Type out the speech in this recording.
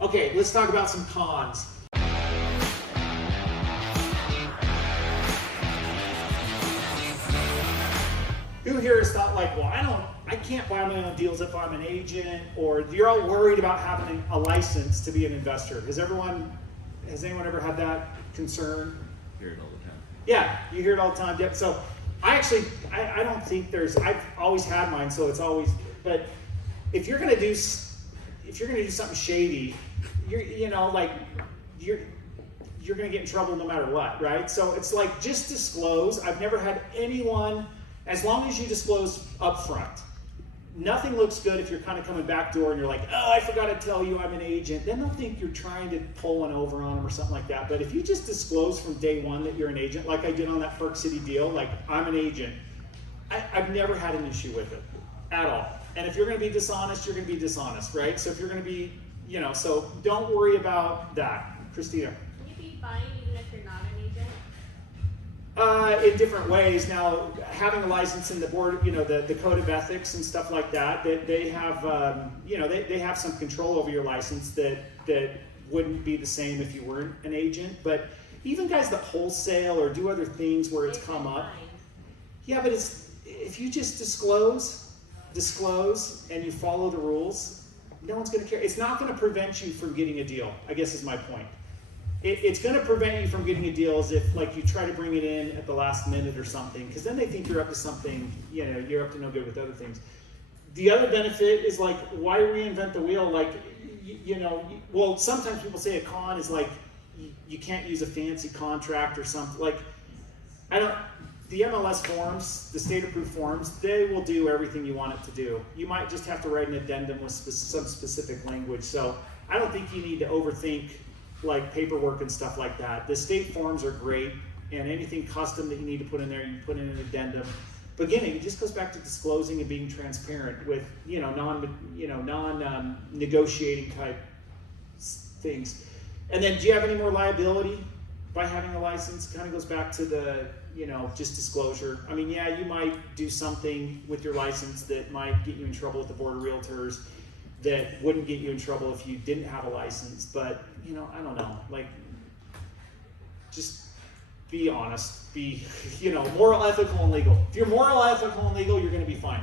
Okay, let's talk about some cons. Who here has thought like, well, I can't buy my own deals if I'm an agent, or you're all worried about having a license to be an investor. Has anyone ever had that concern? Hear it all the time. Yeah, you hear it all the time. Yep. So I don't think I've always had mine, so it's always, but if you're gonna do something shady, you're gonna get in trouble no matter what, right? So it's like, just disclose. I've never had anyone, as long as you disclose up front. Nothing looks good if you're kind of coming back door and you're like, oh, I forgot to tell you I'm an agent. Then they'll think you're trying to pull one over on them or something like that. But if you just disclose from day one that you're an agent, like I did on that Park City deal, like I'm an agent, I've never had an issue with it at all. And if you're going to be dishonest, you're going to be dishonest, right? So if you're going to be, so don't worry about that. Christina. Can you be fined even if you're not an agent? In different ways. Now, having a license in the board, the code of ethics and stuff like that, they have, they have some control over your license that wouldn't be the same if you weren't an agent. But even guys that wholesale or do other things where it's come up. Yeah, but if you just disclose, and you follow the rules, no one's going to care. It's not going to prevent you from getting a deal, I guess is my point. It's going to prevent you from getting a deal as if, like, you try to bring it in at the last minute or something, because then they think you're up to something, you're up to no good with other things. The other benefit is, like, why reinvent the wheel? Like, well, sometimes people say a con is like, you can't use a fancy contract or something. Like, the MLS forms, the state-approved forms, they will do everything you want it to do. You might just have to write an addendum with some specific language. So I don't think you need to overthink like paperwork and stuff like that. The state forms are great, and anything custom that you need to put in there, you put in an addendum. But again, it just goes back to disclosing and being transparent with non-negotiating type things. And then, do you have any more liability by having a license? Kind of goes back to the just disclosure. I mean, yeah, you might do something with your license that might get you in trouble with the board of realtors that wouldn't get you in trouble if you didn't have a license, but I don't know, like, just be honest, be moral, ethical, and legal. If you're moral, ethical, and legal, you're going to be fine.